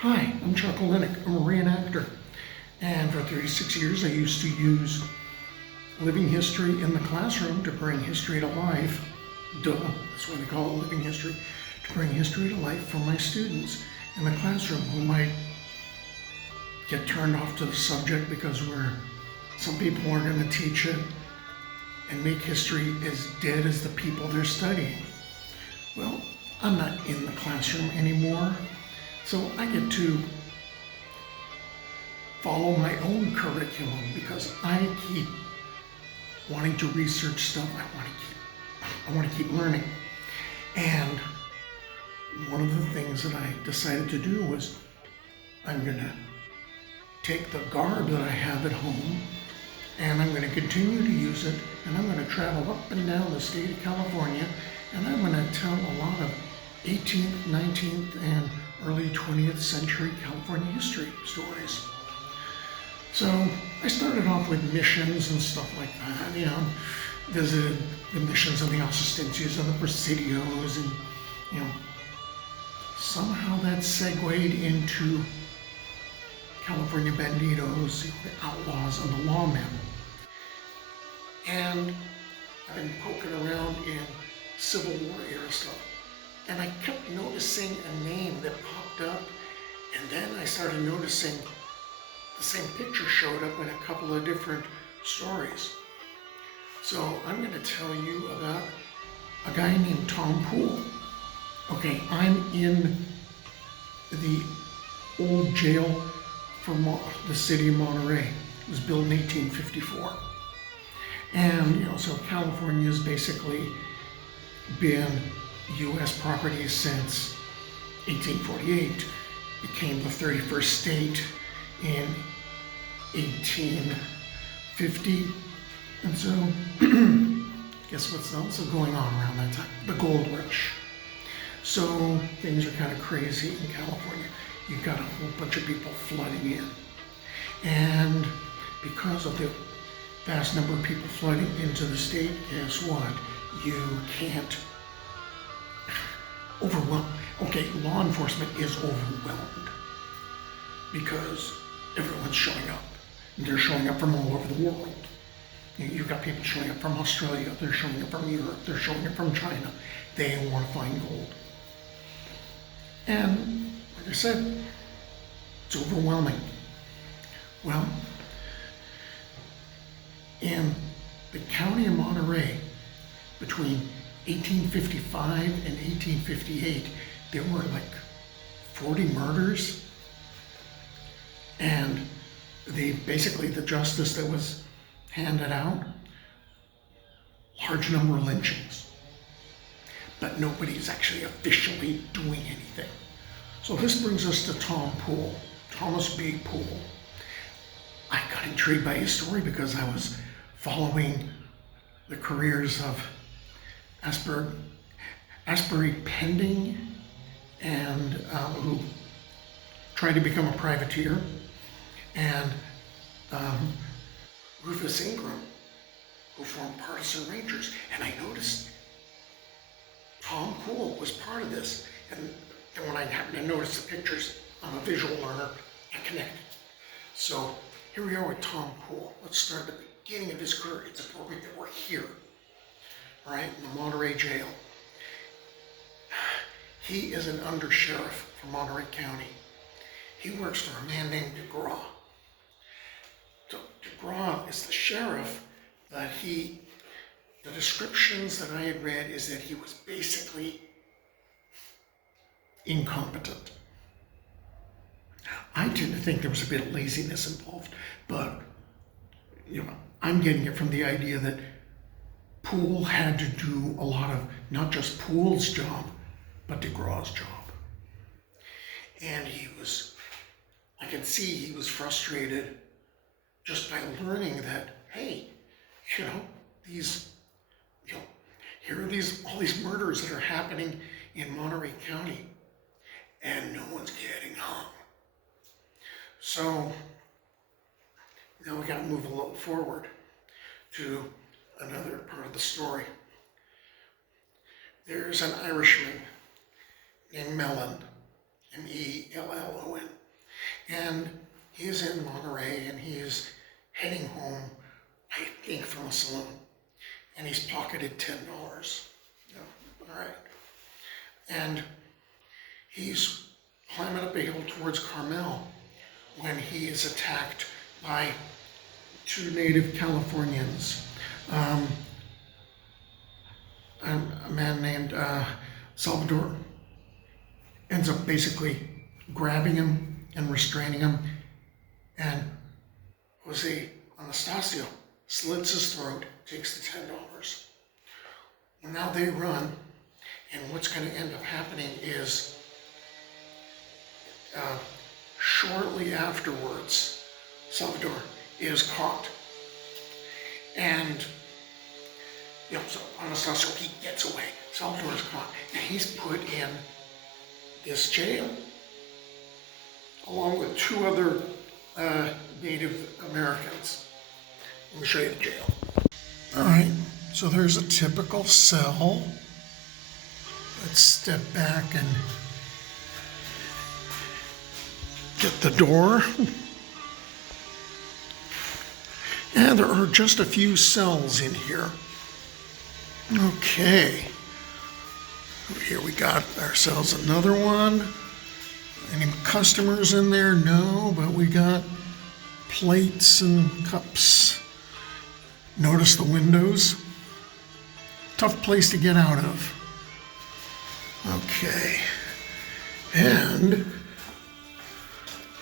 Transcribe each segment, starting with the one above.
Hi, I'm Chuck Olenek. I'm a reenactor. And for 36 years, I used to use living history in the classroom to bring history to life. Duh, that's why they call it living history. To bring history to life for my students in the classroom who might get turned off to the subject because some people are going to teach it and make history as dead as the people they're studying. Well, I'm not in the classroom anymore, so I get to follow my own curriculum because I keep wanting to research stuff. I want to keep learning. And one of the things that I decided to do was I'm going to take the garb that I have at home and I'm going to continue to use it, and I'm going to travel up and down the state of California, and I'm going to tell a lot of 18th, 19th, and early 20th century California history stories. So I started off with missions and stuff like that, visited the missions of the Assistencias and the Presidios, and somehow that segued into California Bandidos, the Outlaws, and the lawmen. And I've been poking around in Civil War era stuff, and I kept noticing a name that popped up, and then I started noticing the same picture showed up in a couple of different stories. So I'm going to tell you about a guy named Tom Poole. Okay, I'm in the old jail for the city of Monterey. It was built in 1854. And, so California has basically been U.S. property since 1848, became the 31st state in 1850. And so, guess what's also going on around that time? The gold rush. So things are kind of crazy in California. You've got a whole bunch of people flooding in. And because of the vast number of people flooding into the state, guess what? You can't overwhelm. Okay, law enforcement is overwhelmed because everyone's showing up. They're showing up from all over the world. You've got people showing up from Australia, they're showing up from Europe, they're showing up from China. They want to find gold. And like I said, it's overwhelming. Well, in the county of Monterey, between 1855 and 1858, there were like 40 murders, and basically the justice that was handed out, large number of lynchings, but nobody's actually officially doing anything. So this brings us to Tom Poole, Thomas B. Poole. I got intrigued by his story because I was following the careers of Asbury Pending, and who tried to become a privateer, and Rufus Ingram, who formed Partisan Rangers. And I noticed Tom Poole was part of this. And when I happened to notice the pictures, I'm a visual learner, I connected. So here we are with Tom Poole. Let's start at the beginning of his career. It's appropriate that we're here, right, in the Monterey jail. He is an undersheriff for Monterey County. He works for a man named DeGraw. So DeGraw is the sheriff, but the descriptions that I had read is that he was basically incompetent. I tend to think there was a bit of laziness involved, but I'm getting it from the idea that Poole had to do a lot of not just Poole's job, but DeGraw's job. And I can see he was frustrated just by learning that, hey, here are all these murders that are happening in Monterey County, and no one's getting hung. So now we got to move a little forward to another part of the story. There's an Irishman named Mellon Mellon. And he is in Monterey, and he is heading home, I think, from a saloon. And he's pocketed $10. Yeah, all right. And he's climbing up a hill towards Carmel when he is attacked by two native Californians. A man named Salvador ends up basically grabbing him and restraining him, and Jose Anastasio slits his throat, takes the $10. Well, now they run, and what's going to end up happening is shortly afterwards, Salvador is caught. And, so Anastasio, he gets away. Salvador is caught, and he's put in this jail, along with two other Native Americans. Let me show you the jail. All right, so there's a typical cell. Let's step back and get the door. And there are just a few cells in here. Okay. Here we got ourselves another one. Any customers in there? No, but we got plates and cups. Notice the windows. Tough place to get out of. Okay. And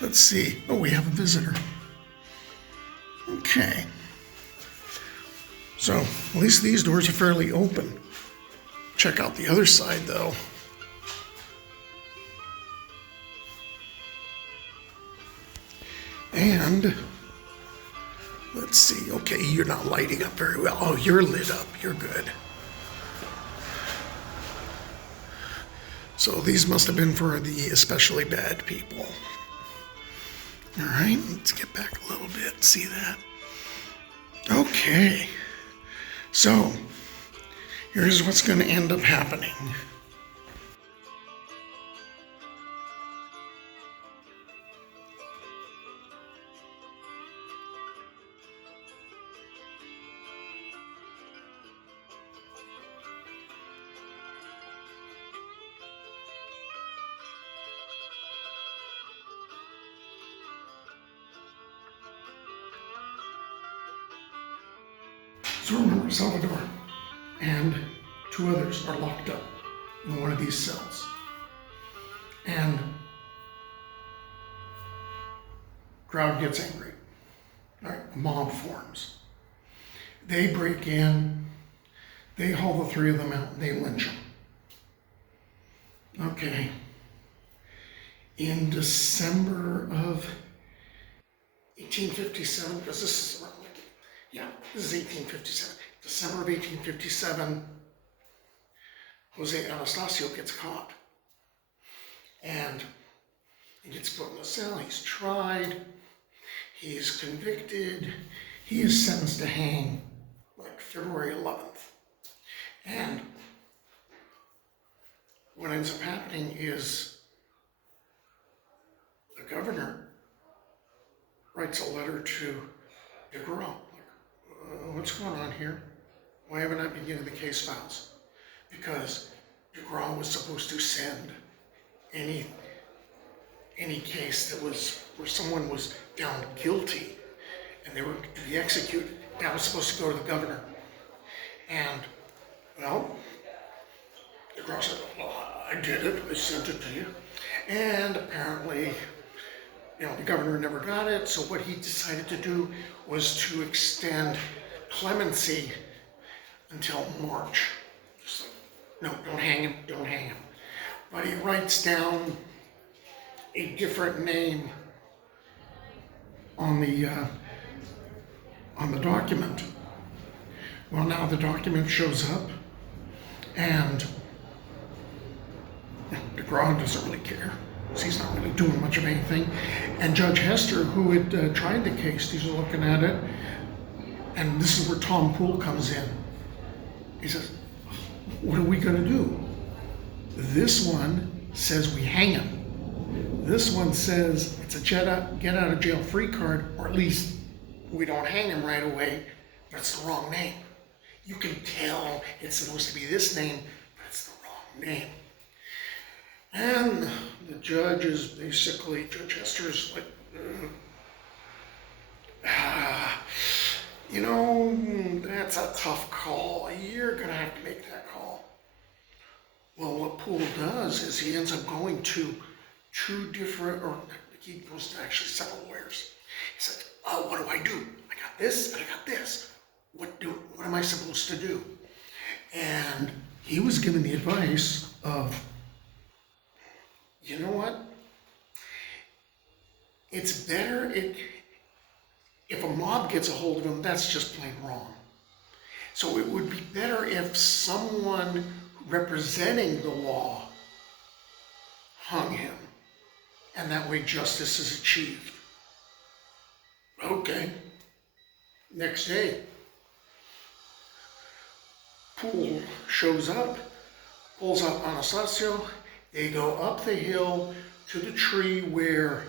let's see. Oh, we have a visitor. Okay. So at least these doors are fairly open. Check out the other side, though. And let's see. Okay, you're not lighting up very well. Oh, you're lit up. You're good. So these must have been for the especially bad people. All right, let's get back a little bit. See that? Okay. So here's what's going to end up happening. So remember, Salvador and two others are locked up in one of these cells. And crowd gets angry. All right, a mob forms. They break in, they haul the three of them out, and they lynch them. Okay. In December of 1857, because this is around, this is 1857. December of 1857, Jose Anastasio gets caught. And he gets put in a cell, he's tried, he's convicted, he is sentenced to hang like February 11th. And what ends up happening is the governor writes a letter to DeGraw. What's going on here? Why haven't I been getting the case files? Because DeGraw was supposed to send any case that was where someone was found guilty and they were to be executed. That was supposed to go to the governor. And, well, DeGraw said, well, I did it, I sent it to you. And apparently, the governor never got it, so what he decided to do was to extend clemency until March. Just like, no, don't hang him, don't hang him. But he writes down a different name on the document. Well, now the document shows up, and DeGraw doesn't really care. He's not really doing much of anything. And Judge Hester, who had tried the case, he's looking at it, and this is where Tom Poole comes in. He says, what are we going to do? This one says we hang him. This one says it's a get out of jail free card, or at least we don't hang him right away, but it's the wrong name. You can tell it's supposed to be this name, but it's the wrong name. And the judge is basically, Judge Hester's like, you know, that's a tough call. You're gonna have to make that call. Well, what Poole does is he ends up going to two different, or he goes to actually several lawyers. He says, oh, what do? I got this and I got this. What am I supposed to do? And he was given the advice of, you know what? It's better if a mob gets a hold of him, that's just plain wrong. So it would be better if someone representing the law hung him, and that way justice is achieved. Okay. Next day, Poole shows up, pulls out Anastasio. They go up the hill to the tree where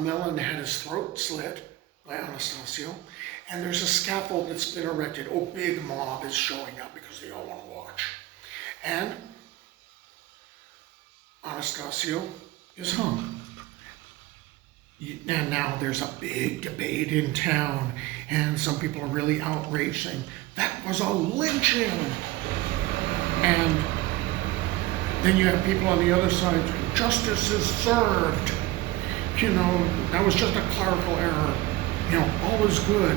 Mellon had his throat slit by Anastasio, and there's a scaffold that's been erected. Oh, big mob is showing up because they all want to watch. And Anastasio is hung. And now there's a big debate in town, and some people are really outraged, saying, that was a lynching. And then you have people on the other side, justice is served. You know, that was just a clerical error. You know, all is good.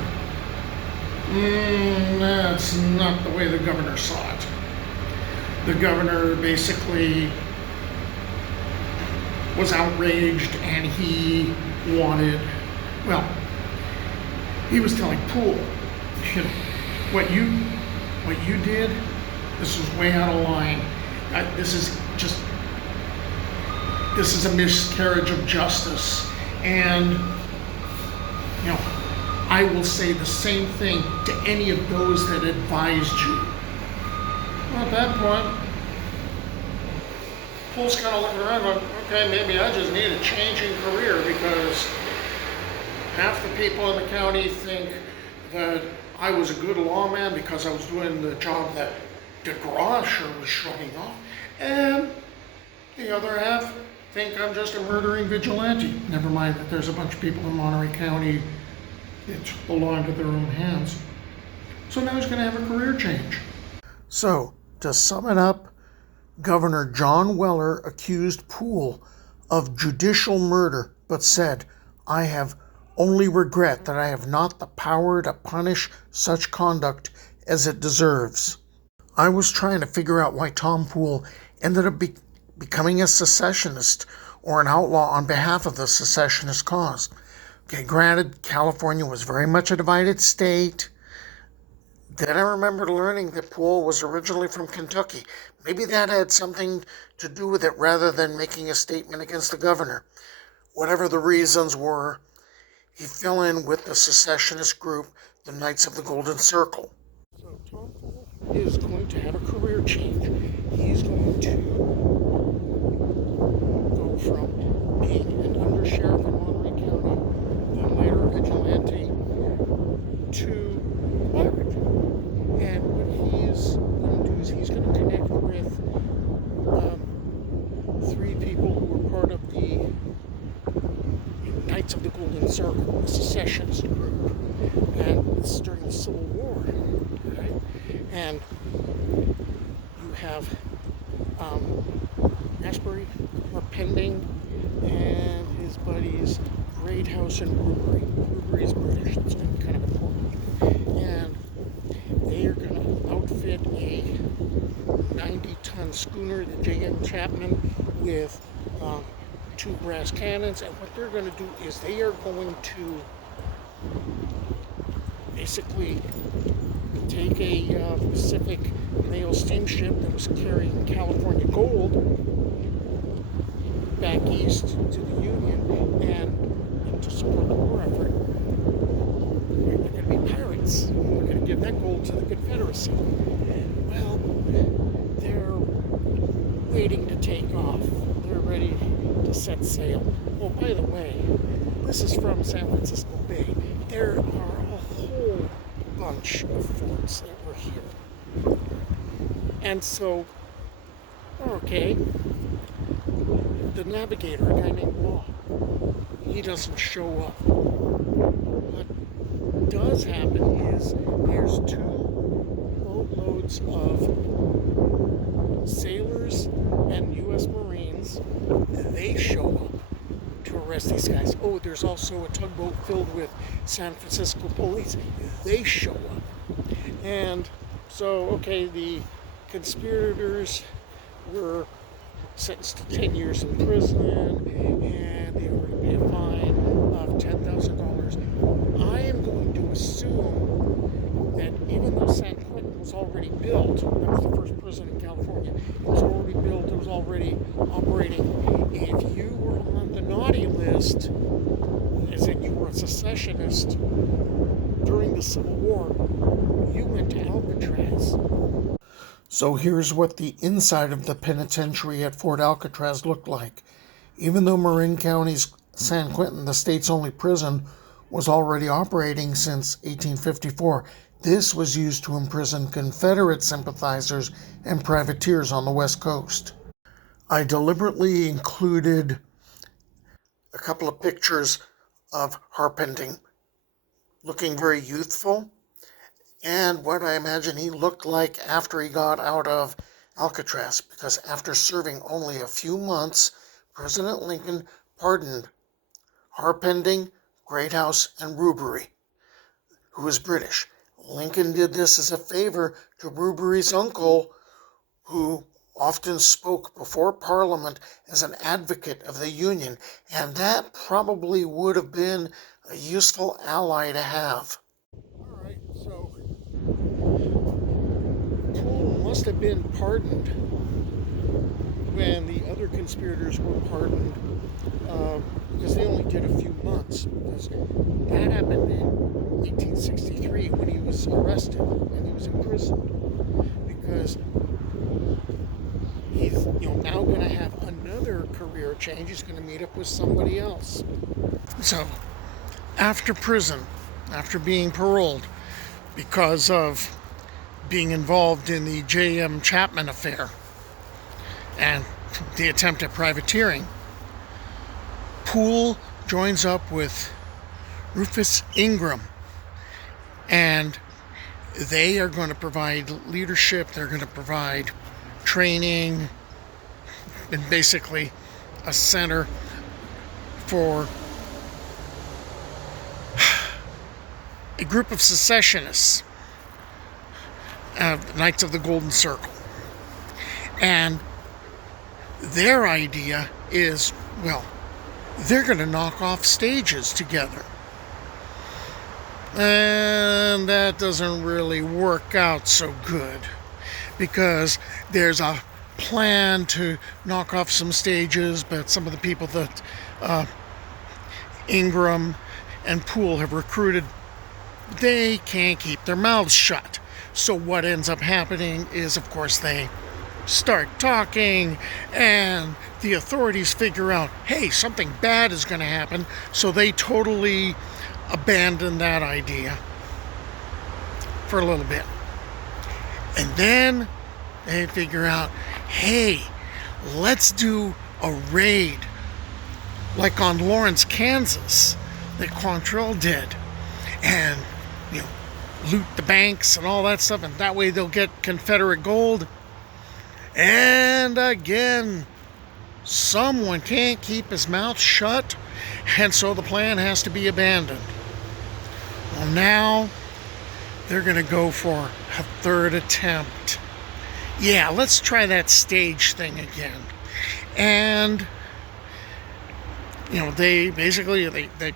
That's not the way the governor saw it. The governor basically was outraged, and he wanted, well, he was telling Poole, you know, what you did, this was way out of line. This is a miscarriage of justice, and you know, I will say the same thing to any of those that advised you. Well, at that point, Poole's kind of looking around going, okay, maybe I just need a change in career, because half the people in the county think that I was a good lawman because I was doing the job that DeGrasher was shrugging off, and the other half think I'm just a murdering vigilante. Never mind that there's a bunch of people in Monterey County that took the law into their own hands. So now he's going to have a career change. So, to sum it up, Governor John Weller accused Poole of judicial murder, but said, I have only regret that I have not the power to punish such conduct as it deserves. I was trying to figure out why Tom Poole ended up becoming a secessionist or an outlaw on behalf of the secessionist cause. Okay, granted, California was very much a divided state. Then I remembered learning that Poole was originally from Kentucky. Maybe that had something to do with it rather than making a statement against the governor. Whatever the reasons were, he fell in with the secessionist group, the Knights of the Golden Circle. So Tom Poole is going to have a career change. He's going to go from being an undersheriff in Monterey County, then later a vigilante, to pirate. And what he's going to do is he's going to connect with three people who were part of the Knights of the Golden Circle, a secessionist group, and it's during the Civil War, right? And you have Ashbury, or Pending, and his buddies Great House and Robbery. Robbery is British, that's going to be kind of important. And they are going to outfit a 90-ton schooner, the J.M. Chapman, with 2 brass cannons, and what they're going to do is they are going to basically take a Pacific mail steamship that was carrying California gold back east to the Union, and to support the war effort, they're going to be pirates. They're going to give that gold to the Confederacy. Well, they're waiting to take off. They're ready to set sail. Oh, by the way, this is from San Francisco Bay. There are a whole bunch of forts that were here. And so, okay, the navigator, a guy named Law, he doesn't show up. What does happen is there's 2 boatloads of sailors and U.S. Marines. They show up to arrest these guys. Oh, there's also a tugboat filled with San Francisco police. They show up. And so, okay, the conspirators were sentenced to 10 years in prison, and they were to pay a fine of $10,000. I am going to assume that even though San Quentin was already built, that was the first prison in California, it was already built, it was already operating. If you were on the naughty list, as in you were a secessionist during the Civil War, you went to Alcatraz. So here's what the inside of the penitentiary at Fort Alcatraz looked like. Even though Marin County's San Quentin, the state's only prison, was already operating since 1854, this was used to imprison Confederate sympathizers and privateers on the West Coast. I deliberately included a couple of pictures of Harpending, looking very youthful, and what I imagine he looked like after he got out of Alcatraz, because after serving only a few months, President Lincoln pardoned Harpending, Greathouse, and Rubery, who was British. Lincoln did this as a favor to Rubery's uncle, who often spoke before Parliament as an advocate of the Union, and that probably would have been a useful ally to have. All right, so Poole must have been pardoned when the other conspirators were pardoned, because they only did a few months. Because that happened in 1863 when he was arrested and he was imprisoned. Because he's now going to have another career change. He's going to meet up with somebody else. So after prison, after being paroled because of being involved in the J.M. Chapman affair and the attempt at privateering, Poole joins up with Rufus Ingram, and they are going to provide leadership, they're going to provide training, and basically a center for a group of secessionists, Knights of the Golden Circle. And their idea is, well, they're going to knock off stages together. And that doesn't really work out so good, because there's a plan to knock off some stages, but some of the people that Ingram and Poole have recruited, they can't keep their mouths shut. So what ends up happening is, of course, they start talking, and the authorities figure out, hey, something bad is going to happen, so they totally abandon that idea for a little bit. And then they figure out, hey, let's do a raid like on Lawrence, Kansas, that Quantrill did, and loot the banks and all that stuff, and that way they'll get Confederate gold. And again, someone can't keep his mouth shut, and so the plan has to be abandoned. Well, now they're going to go for a third attempt. Yeah, let's try that stage thing again. And they basically they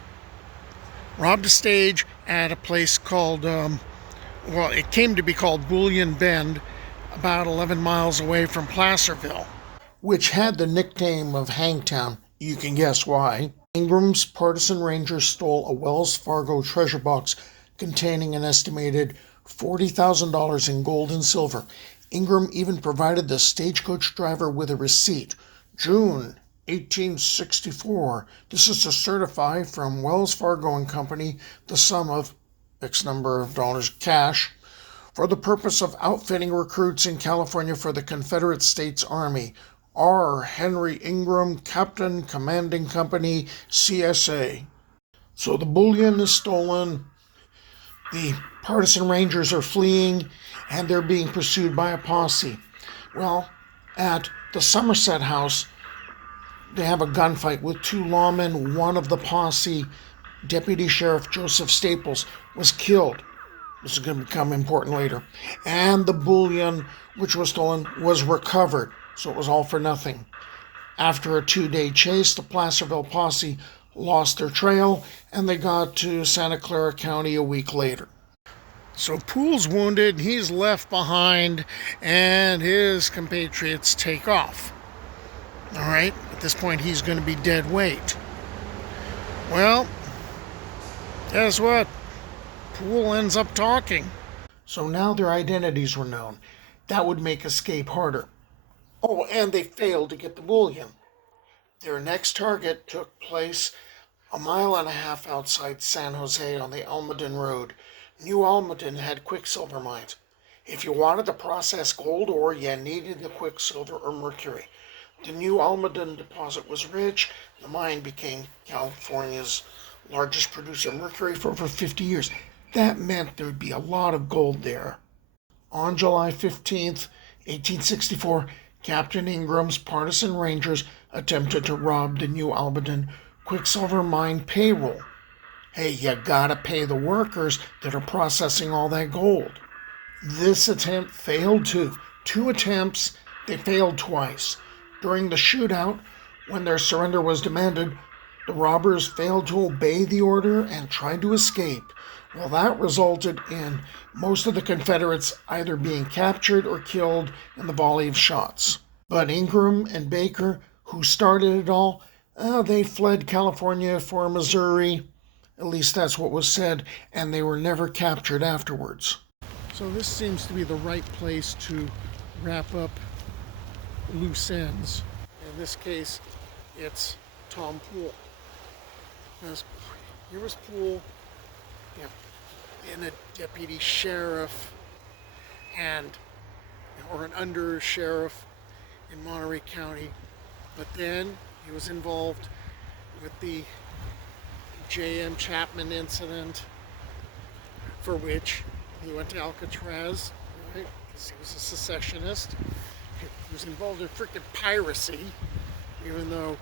robbed a stage at a place called it came to be called Bullion Bend, about 11 miles away from Placerville, which had the nickname of Hangtown. You can guess why. Ingram's Partisan Rangers stole a Wells Fargo treasure box containing an estimated $40,000 in gold and silver. Ingram even provided the stagecoach driver with a receipt. June 1864. This is to certify from Wells Fargo and Company the sum of X number of dollars cash for the purpose of outfitting recruits in California for the Confederate States Army. R. Henry Ingram, Captain, Commanding Company, CSA. So the bullion is stolen, the Partisan Rangers are fleeing, and they're being pursued by a posse. Well, at the Somerset House, they have a gunfight with two lawmen. One of the posse, Deputy Sheriff Joseph Staples, was killed. This is going to become important later. And the bullion, which was stolen, was recovered. So it was all for nothing. After a 2-day chase, the Placerville posse lost their trail, and they got to Santa Clara County a week later. So Poole's wounded, he's left behind, and his compatriots take off. All right, at this point, he's going to be dead weight. Well, guess what? Poole ends up talking. So now their identities were known. That would make escape harder. Oh, and they failed to get the bullion. Their next target took place a mile and a half outside San Jose on the Almaden Road. New Almaden had quicksilver mines. If you wanted to process gold ore, you needed the quicksilver or mercury. The New Almaden deposit was rich. The mine became California's largest producer of mercury for over 50 years. That meant there would be a lot of gold there. On July 15th, 1864, Captain Ingram's Partisan Rangers attempted to rob the New Almaden quicksilver mine payroll. Hey, you gotta pay the workers that are processing all that gold. This attempt failed too. 2 attempts, they failed twice. During the shootout, when their surrender was demanded, the robbers failed to obey the order and tried to escape. Well, that resulted in most of the Confederates either being captured or killed in the volley of shots. But Ingram and Baker, who started it all, they fled California for Missouri. At least that's what was said, and they were never captured afterwards. So this seems to be the right place to wrap up loose ends. In this case, it's Tom Poole. Here was Poole, and a deputy sheriff or an undersheriff in Monterey County. But then he was involved with the J.M. Chapman incident, for which he went to Alcatraz, right? Because he was a secessionist. He was involved in freaking piracy, even though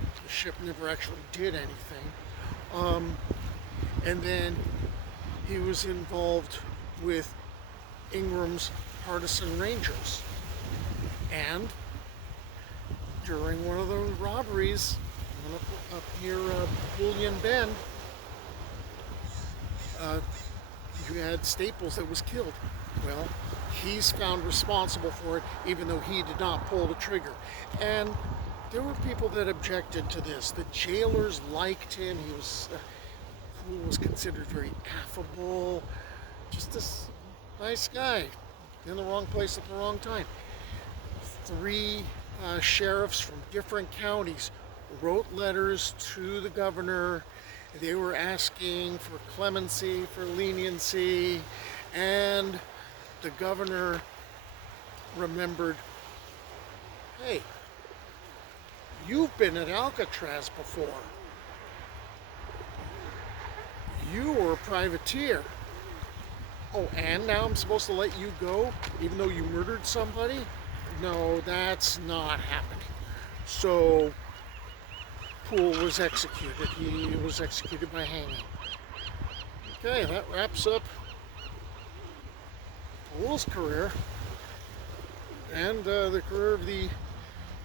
the ship never actually did anything. And then he was involved with Ingram's Partisan Rangers. And during one of those robberies up near Bullion Bend, you had Staples that was killed. Well, he's found responsible for it, even though he did not pull the trigger. And there were people that objected to this. The jailers liked him. He was considered very affable, just this nice guy in the wrong place at the wrong time. 3 sheriffs from different counties wrote letters to the governor. They were asking for clemency, for leniency, and the governor remembered, hey, you've been at Alcatraz before. You were a privateer. Oh, and now I'm supposed to let you go, even though you murdered somebody? No, that's not happening. So Poole was executed. He was executed by hanging. Okay, that wraps up Poole's career and the career of the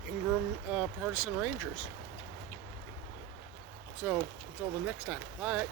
Ingram Partisan Rangers. So until the next time, bye.